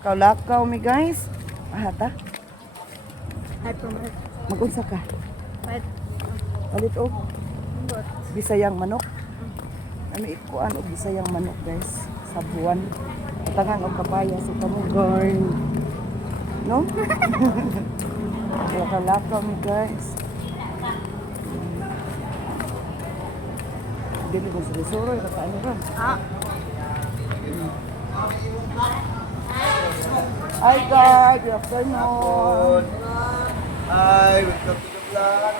Kaulakaw mi guys. Ahata. Ay, pumat. Magunsa ka. Wait. Palit og Ambot. bisayang manok. Ano ikuan og bisayang manok guys. Sa buwan. Tangan og kapaya sa kamugarn. No? Kaulakaw mi guys. Dili ko surusuroy kakaano ra. Ah. Hi guys, good afternoon. Hi, welcome to the vlog.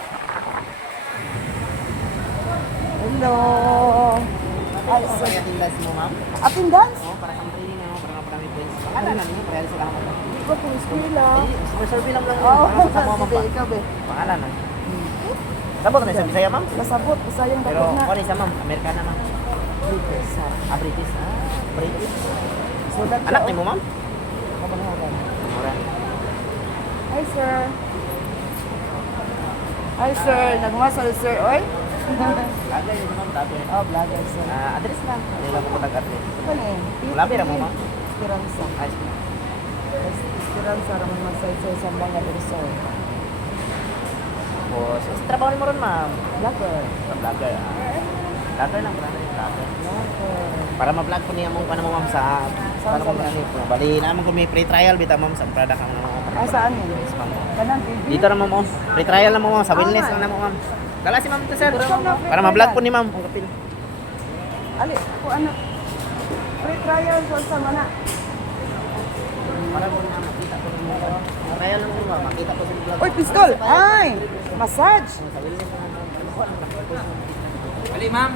Hello. Ay, Ano sir. kaya tindas mo, ma'am? Attendance? Oo, para kang training mo, para marami points. Pangalan namin yun, para sila ako. Hindi ko kung eskwela. Survey lang lang yun. Oo, Para sa mo, ma'am. sige, ikaw be. Pangalan na. Sabot na sa Bisaya, ma'am? Masabot, masayang Pero dako na. ano isa, ma'am? Amerikana, ma'am. British. Ah, British. Ah, British. So, Anak ni mo, ma'am? Kabangawan. Mura. Hi, sir. Hi, sir. Nagmasal, sir. Oy. Lagay yun, ma'am. Dati. Oh, vlogger, sir. Address lang. Ano lang ko nag-address. Ito na eh. Wala, pera mo, ma'am? Esperanza. Ayos mo. Esperanza, raman magsay-say sa mga sir. Tapos, trabaho mo rin, ma'am. Vlogger. Vlogger. Vlogger lang, brother. Vlogger. Vlogger. Para ma-vlog ko niya mong ano mo, ma'am, sa paano ko saan? po. Bali naman ko may free trial bita, ma'am, sa product ang ano. Ah, saan yun? Yes, ma'am. Kanan TV? Dito na, ma'am. Oh. Free trial na mo, ma'am. Sa wellness Ah, lang na mo, ma'am. Dala si ma'am to, sir. Ito na, free Para ma-vlog trial. po ni ma'am. Kung kapil. Ali, ako ano? Free trial sa mana? Para po na makita ko mo. Trial lang po, ma'am. Makita ko sa vlog. Uy, pistol! Ay! Massage! Sa wellness lang, ma'am. Ali, ma'am.